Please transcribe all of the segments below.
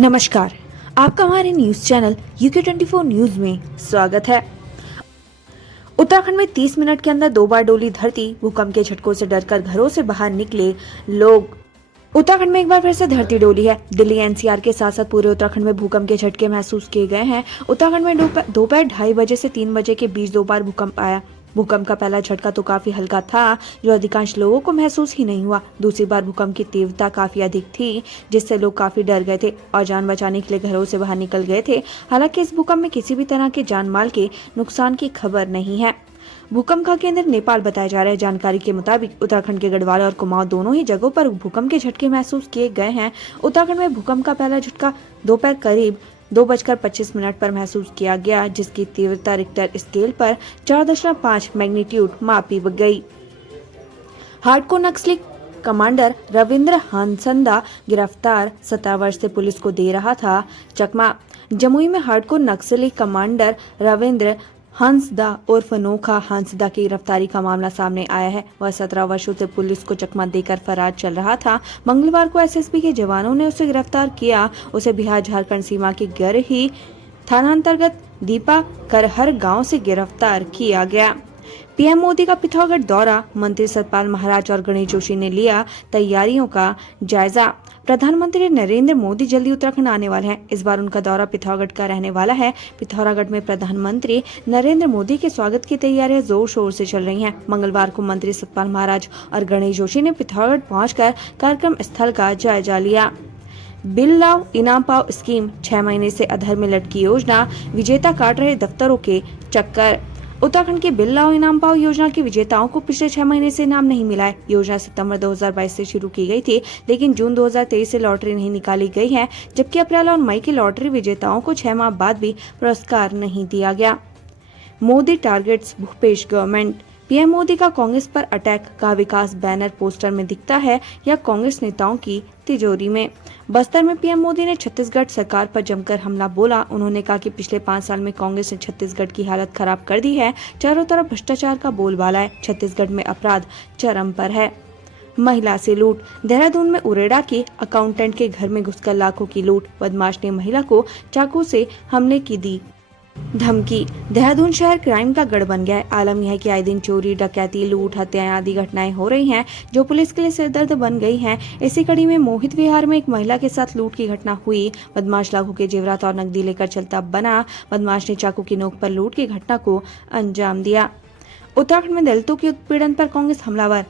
नमस्कार, आपका हमारे न्यूज चैनल UK24 न्यूज में स्वागत है। उत्तराखंड में 30 मिनट के अंदर 2 बार डोली धरती, भूकंप के झटकों से डरकर घरों से बाहर निकले लोग। उत्तराखंड में एक बार फिर से धरती डोली है। दिल्ली NCR के साथ साथ पूरे उत्तराखंड में भूकंप के झटके महसूस किए गए हैं। उत्तराखंड में दोपहर 2:30 बजे से 3 बजे के बीच 2 बार भूकंप आया। भूकंप का पहला झटका तो काफी हल्का था, जो अधिकांश लोगों को महसूस ही नहीं हुआ। दूसरी बार भूकंप की तीव्रता काफी अधिक थी, जिससे लोग काफी डर गए थे और जान बचाने के लिए घरों से बाहर निकल गए थे। हालांकि इस भूकंप में किसी भी तरह के जान माल के नुकसान की खबर नहीं है। भूकंप का केंद्र नेपाल बताया जा रहा है। जानकारी के मुताबिक उत्तराखंड के गढ़वाल और कुमाऊं दोनों ही जगहों पर भूकंप के झटके महसूस किए गए हैं। उत्तराखंड में भूकंप का पहला झटका दोपहर करीब 2:25 पर महसूस किया गया, जिसकी तीव्रता रिक्टर स्केल पर 4.5 मैग्नीट्यूड मापी गई। हार्डकोर नक्सली कमांडर रविंद्र हांसदा गिरफ्तार, 17 वर्ष से पुलिस को दे रहा था चकमा। जमुई में हार्डकोर नक्सली कमांडर रविंद्र हांसदा उर्फ नोखा हांसदा की गिरफ्तारी का मामला सामने आया है। वह 17 वर्षों से पुलिस को चकमा देकर फरार चल रहा था। मंगलवार को SSB के जवानों ने उसे गिरफ्तार किया। उसे बिहार झारखंड सीमा के गरही थाना अंतर्गत दीपा करहर गांव से गिरफ्तार किया गया। PM मोदी का पिथौरागढ़ दौरा, मंत्री सतपाल महाराज और गणेश जोशी ने लिया तैयारियों का जायजा। प्रधानमंत्री नरेंद्र मोदी जल्दी उत्तराखंड आने वाले हैं। इस बार उनका दौरा पिथौरागढ़ का रहने वाला है। पिथौरागढ़ में प्रधानमंत्री नरेंद्र मोदी के स्वागत की तैयारियां जोर शोर से चल रही हैं। मंगलवार को मंत्री सतपाल महाराज और गणेश जोशी ने पिथौरागढ़ पहुंचकर कार्यक्रम स्थल का जायजा लिया। बिल लाओ इनाम पाओ स्कीम, 6 महीने से अधर में लटकी योजना, विजेता काट रहे दफ्तरों के चक्कर। उत्तराखंड की बिल लाओ इनाम पाओ योजना के विजेताओं को पिछले 6 महीने से इनाम नहीं मिला है। योजना सितंबर 2022 से शुरू की गई थी, लेकिन जून 2023 से लॉटरी नहीं निकाली गई है, जबकि अप्रैल और मई की लॉटरी विजेताओं को 6 माह बाद भी पुरस्कार नहीं दिया गया। Modi targets Bhupesh government, PM Modi का कांग्रेस पर अटैक का विकास बैनर पोस्टर में दिखता है या कांग्रेस नेताओं की तिजोरी में। बस्तर में PM मोदी ने छत्तीसगढ़ सरकार पर जमकर हमला बोला। उन्होंने कहा कि पिछले 5 साल में कांग्रेस ने छत्तीसगढ़ की हालत खराब कर दी है। चारों तरफ भ्रष्टाचार का बोलबाला है। छत्तीसगढ़ में अपराध चरम पर है। महिला से लूट, देहरादून में उरेडा के अकाउंटेंट के घर में घुसकर लाखों की लूट। बदमाश ने महिला को चाकू से हमले की दी धमकी। देहरादून शहर क्राइम का गढ़ बन गया है। आलम यह है कि आए दिन चोरी, डकैती, लूट, हत्याएं आदि घटनाएं हो रही हैं, जो पुलिस के लिए सिरदर्द बन गई हैं। इसी कड़ी में मोहित विहार में एक महिला के साथ लूट की घटना हुई। बदमाश लाखों के जेवरात और नकदी लेकर चलता बना। बदमाश ने चाकू की नोक पर लूट की घटना को अंजाम दिया। उत्तराखंड में दलितों के उत्पीड़न पर कांग्रेस हमलावर,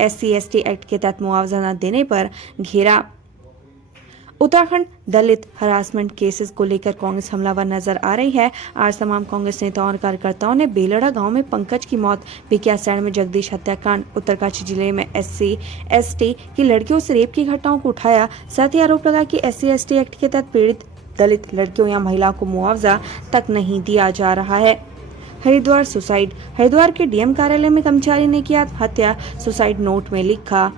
SC/ST एक्ट के तहत मुआवजा न देने पर घेरा। उत्तराखंड दलित हरासमेंट केसेस को लेकर कांग्रेस हमलावर नजर आ रही है। आज तमाम कांग्रेस नेताओं और कार्यकर्ताओं ने बेलड़ा गांव में पंकज की मौत, भिकियासैंण में जगदीश हत्याकांड, उत्तरकाशी जिले में SC/ST की लड़कियों से रेप की घटनाओं को उठाया। साथ ही आरोप लगा कि SC/ST एक्ट के तहत पीड़ित दलित लड़कियों या महिलाओं को मुआवजा तक नहीं दिया जा रहा है। हरिद्वार सुसाइड, हरिद्वार के DM कार्यालय में कर्मचारी ने किया आत्महत्या। सुसाइड नोट में लिखा,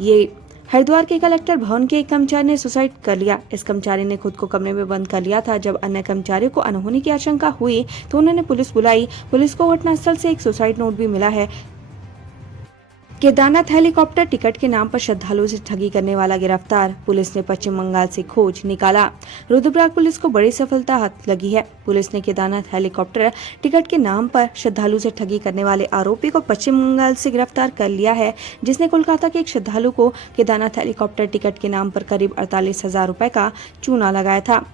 ये हरिद्वार के कलेक्टर भवन के एक कर्मचारी ने सुसाइड कर लिया। इस कर्मचारी ने खुद को कमरे में बंद कर लिया था। जब अन्य कर्मचारियों को अनहोनी की आशंका हुई तो उन्होंने पुलिस बुलाई। पुलिस को घटनास्थल से एक सुसाइड नोट भी मिला है। केदारनाथ हेलीकॉप्टर टिकट के नाम पर श्रद्धालुओं से ठगी करने वाला गिरफ्तार, पुलिस ने पश्चिम बंगाल से खोज निकाला। रुद्रप्रयाग पुलिस को बड़ी सफलता हाथ लगी है। पुलिस ने केदारनाथ हेलीकॉप्टर टिकट के नाम पर श्रद्धालु से ठगी करने वाले आरोपी को पश्चिम बंगाल से गिरफ्तार कर लिया है, जिसने कोलकाता के एक श्रद्धालु को केदारनाथ हेलीकॉप्टर टिकट के नाम पर करीब 48,000 रुपए का चूना लगाया था।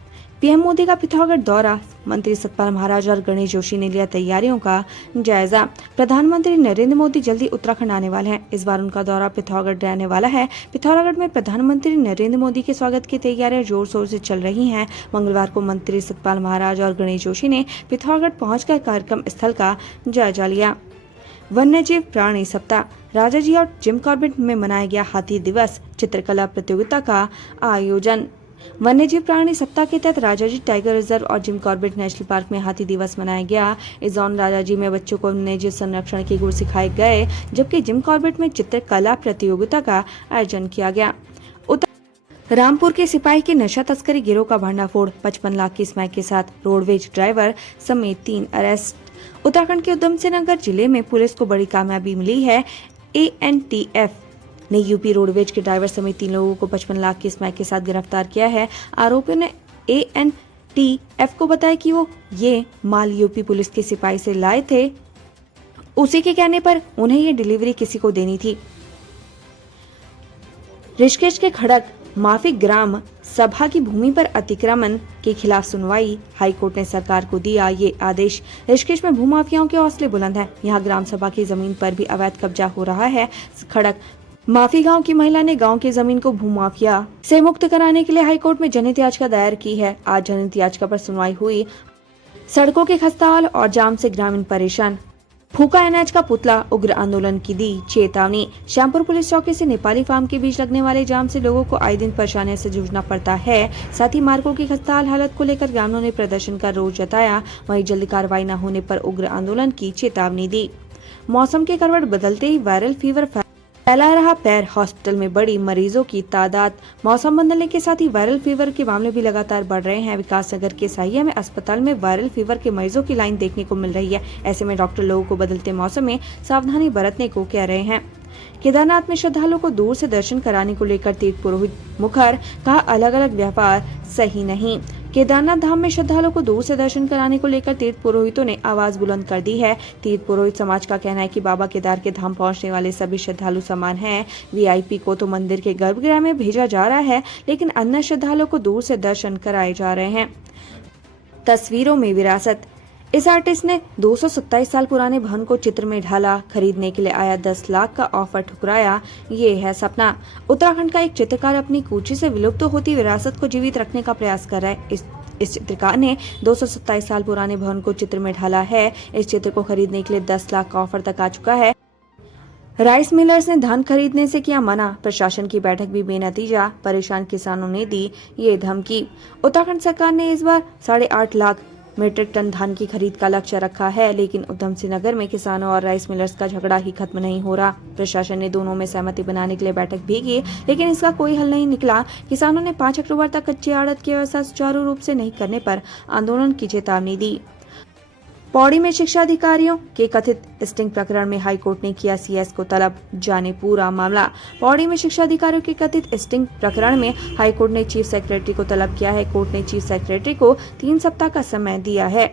PM मोदी का पिथौरागढ़ दौरा, मंत्री सतपाल महाराज और गणेश जोशी ने लिया तैयारियों का जायजा। प्रधानमंत्री नरेंद्र मोदी जल्दी उत्तराखंड आने वाले हैं। इस बार उनका दौरा पिथौरागढ़ रहने वाला है। पिथौरागढ़ में प्रधानमंत्री नरेंद्र मोदी के स्वागत की तैयारियां जोर शोर से चल रही हैं। मंगलवार को मंत्री सतपाल महाराज और गणेश जोशी ने पिथौरागढ़ पहुंचकर कार्यक्रम स्थल का जायजा लिया। वन्यजीव प्राणी सप्ताह, राजाजी और जिम कॉर्बेट में मनाया गया हाथी दिवस, चित्रकला प्रतियोगिता का आयोजन। वन्यजीव प्राणी सप्ताह के तहत राजाजी टाइगर रिजर्व और जिम कॉर्बेट नेशनल पार्क में हाथी दिवस मनाया गया। इस दौरान राजाजी में बच्चों को वन्यजीव संरक्षण के गुण सिखाए गए, जबकि जिम कॉर्बेट में चित्रकला प्रतियोगिता का आयोजन किया गया। रामपुर के सिपाही के नशा तस्करी गिरोह का भंडाफोड़, 55 लाख की स्मैक के साथ रोडवेज ड्राइवर समेत 3 अरेस्ट। उत्तराखंड के उधमसिंह नगर जिले में पुलिस को बड़ी कामयाबी मिली है। ANTF ने यूपी रोडवेज के ड्राइवर समेत 3 लोगों को 55 लाख की स्मैक के साथ गिरफ्तार किया है। आरोपियों ने ANTF को बताया कि वो ये माल यूपी पुलिस के सिपाही से लाए थे। उसी के कहने पर उन्हें ये डिलीवरी किसी को देनी थी। ऋषिकेश के खड़क माफी ग्राम सभा की भूमि पर अतिक्रमण के खिलाफ सुनवाई। हाईकोर्ट ने सरकार को दिया ये आदेश। ऋषिकेश में भूमाफियाओं के हौसले बुलंद हैं। यहाँ ग्राम सभा की जमीन पर भी अवैध कब्जा हो रहा है। खड़क माफी गांव की महिला ने गांव की जमीन को भूमाफिया से मुक्त कराने के लिए हाईकोर्ट में जनहित याचिका दायर की है। आज जनहित याचिका पर सुनवाई हुई। सड़कों के खस्ताहाल और जाम से ग्रामीण परेशान। फूका NH का पुतला, उग्र आंदोलन की दी चेतावनी। श्यामपुर पुलिस चौकी से नेपाली फार्म के बीच लगने वाले जाम से लोगों को आए दिन परेशानियों से जूझना पड़ता है। साथ ही मार्गों की खस्ताहाल हालत को लेकर ग्रामीणों ने प्रदर्शन का रोष जताया। वहीं जल्द कार्रवाई न होने पर उग्र आंदोलन की चेतावनी दी। मौसम के करवट बदलते ही वायरल फीवर फैला रहा पैर। हॉस्पिटल में बड़ी मरीजों की तादाद। मौसम बदलने के साथ ही वायरल फीवर के मामले भी लगातार बढ़ रहे हैं। विकासनगर के साहिया में अस्पताल में वायरल फीवर के मरीजों की लाइन देखने को मिल रही है। ऐसे में डॉक्टर लोगों को बदलते मौसम में सावधानी बरतने को कह रहे हैं। केदारनाथ में श्रद्धालुओं को दूर से दर्शन कराने को लेकर तीर्थ पुरोहित मुखर कहा, अलग अलग व्यवहार सही नहीं। केदारनाथ धाम में श्रद्धालुओं को दूर से दर्शन कराने को लेकर तीर्थ पुरोहितों ने आवाज बुलंद कर दी है। तीर्थ पुरोहित समाज का कहना है कि बाबा केदार के धाम पहुंचने वाले सभी श्रद्धालु समान हैं। VIP को तो मंदिर के गर्भगृह में भेजा जा रहा है, लेकिन अन्य श्रद्धालुओं को दूर से दर्शन कराए जा रहे हैं। तस्वीरों में विरासत। इस आर्टिस्ट ने 227 साल पुराने भवन को चित्र में ढाला। खरीदने के लिए आया 10 लाख का ऑफर ठुकराया। ये है सपना। उत्तराखंड का एक चित्रकार अपनी कूची से विलुप्त होती विरासत को जीवित रखने का प्रयास कर रहा है। इस चित्रकार ने 227 साल पुराने भवन को चित्र में ढाला है। इस चित्र को खरीदने के लिए 10 लाख का ऑफर तक आ चुका है। राइस मिलर्स ने धान खरीदने से किया मना। प्रशासन की बैठक भी बेनतीजा। परेशान किसानों ने दी ये धमकी। उत्तराखंड सरकार ने इस बार 8.5 लाख मीट्रिक टन धान की खरीद का लक्ष्य रखा है, लेकिन उधम सिंह नगर में किसानों और राइस मिलर्स का झगड़ा ही खत्म नहीं हो रहा। प्रशासन ने दोनों में सहमति बनाने के लिए बैठक भी की, लेकिन इसका कोई हल नहीं निकला। किसानों ने 5 अक्टूबर तक कच्ची आड़त की व्यवस्था सुचारू रूप से नहीं करने पर आंदोलन की चेतावनी दी। पौड़ी में शिक्षा अधिकारियों के कथित स्टिंग प्रकरण में हाईकोर्ट ने किया CS को तलब। जाने पूरा मामला। पौड़ी में शिक्षा अधिकारियों के कथित स्टिंग प्रकरण में हाईकोर्ट ने चीफ सेक्रेटरी को तलब किया है। कोर्ट ने चीफ सेक्रेटरी को 3 सप्ताह का समय दिया है।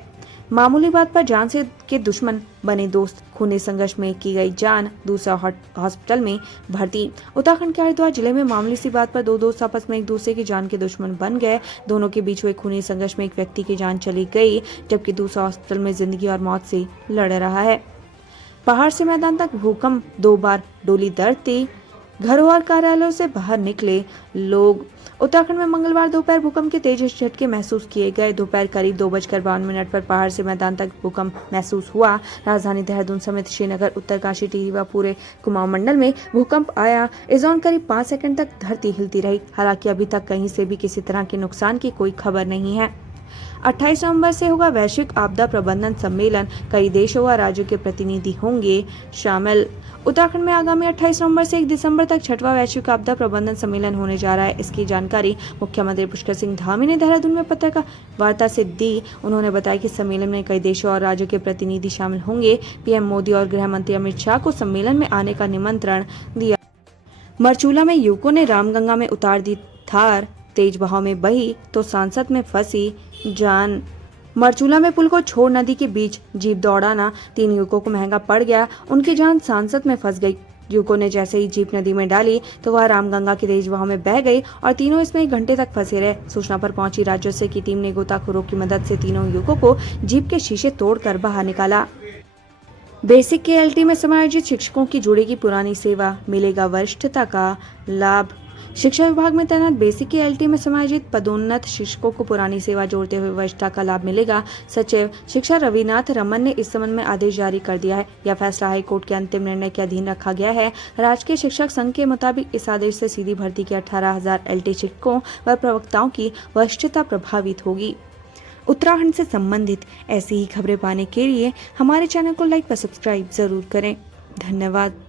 मामूली बात पर जान से के दुश्मन बने दोस्त। खूनी संघर्ष में की गई जान। दूसरा हॉस्पिटल में भर्ती। उत्तराखंड के हरिद्वार जिले में मामूली सी बात पर 2 दोस्त आपस में एक दूसरे की जान के दुश्मन बन गए। दोनों के बीच हुए खूनी संघर्ष में एक व्यक्ति की जान चली गई, जबकि दूसरा हॉस्पिटल में जिंदगी और मौत से लड़ रहा है। पहाड़ से मैदान तक भूकंप 2 बार डोली दर्द। घरों और कार्यालयों से बाहर निकले लोग। उत्तराखंड में मंगलवार दोपहर भूकंप के तेज झटके महसूस किए गए। दोपहर करीब 2:52 पर पहाड़ से मैदान तक भूकंप महसूस हुआ। राजधानी देहरादून समेत श्रीनगर, उत्तरकाशी, टिहरी व पूरे कुमाऊं मंडल में भूकंप आया। इस दौरान करीब 5 सेकंड तक धरती हिलती रही। हालांकि अभी तक कहीं से भी किसी तरह के नुकसान की कोई खबर नहीं है। 28 नवंबर से होगा वैश्विक आपदा प्रबंधन सम्मेलन। कई देशों व राज्यों के प्रतिनिधि होंगे शामिल। उत्तराखंड में आगामी 28 नवंबर से 1 दिसंबर तक 6वां वैश्विक आपदा प्रबंधन सम्मेलन होने जा रहा है। इसकी जानकारी मुख्यमंत्री पुष्कर सिंह धामी ने देहरादून में पत्रकार वार्ता से दी। उन्होंने बताया कि सम्मेलन में कई देशों और राज्यों के प्रतिनिधि शामिल होंगे। PM मोदी और गृह मंत्री अमित शाह को सम्मेलन में आने का निमंत्रण दिया। मरचूला में युवकों ने रामगंगा में उतार दी थार। तेज बहाव में बही तो सांसद में फंसी जान। मरचूला में पुल को छोड़ नदी के बीच जीप दौड़ाना 3 युवकों को महंगा पड़ गया। उनकी जान सांसद में फंस गई। युवकों ने जैसे ही जीप नदी में डाली तो वह रामगंगा की तेज बहाव में बह गई और तीनों इसमें 1 घंटे तक फंसे रहे। सूचना पर पहुंची राजस्व की टीम ने गोताखोरों की मदद से तीनों युवकों को जीप के शीशे तोड़कर बाहर निकाला। बेसिक KLT में समायोजित शिक्षकों की जुड़ेगी पुरानी सेवा। मिलेगा वरिष्ठता का लाभ। शिक्षा विभाग में तैनात बेसिक KLT में समायोजित पदोन्नत शिक्षकों को पुरानी सेवा जोड़ते हुए वरिष्ठता का लाभ मिलेगा। सचिव शिक्षा रविनाथ रमन ने इस संबंध में आदेश जारी कर दिया है। यह फैसला हाईकोर्ट के अंतिम निर्णय के अधीन रखा गया है। राजकीय शिक्षक संघ के मुताबिक इस आदेश से सीधी भर्ती के 18,000 LT शिक्षकों व प्रवक्ताओं की वरिष्ठता प्रभावित होगी। उत्तराखंड से संबंधित ऐसी ही खबरें पाने के लिए हमारे चैनल को लाइक व सब्सक्राइब जरूर करें। धन्यवाद।